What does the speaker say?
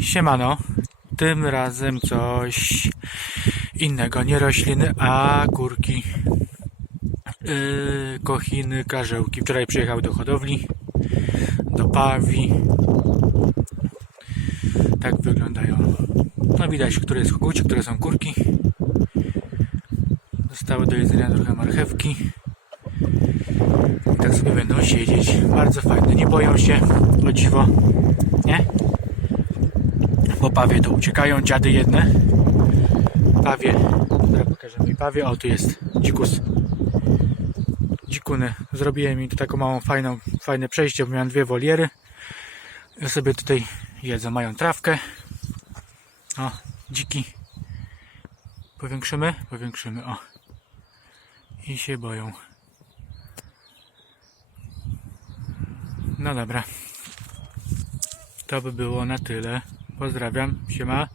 Siemano. Tym razem coś innego. Nie rośliny, a kurki. Yy, kochiny, karzełki. Wczoraj przyjechały do hodowli. Do pawi. Tak wyglądają. No widać, które jest kogucik, które są kurki. Zostały do jedzenia trochę marchewki. I tak sobie będą siedzieć. Bardzo fajne. Nie boją się. O dziwo. Bo pawie to uciekają. Dziady jedne. Pawie. Teraz pokażę mi pawie. O, tu jest dzikus. Dzikuny. Zrobiłem mi tu taką małą, fajną, fajne przejście, bo miałem dwie woliery. I sobie tutaj jedzą. Mają trawkę. O, dziki. Powiększymy? Powiększymy. O. I się boją. No dobra. To by było na tyle. Pozdrawiam. Siema.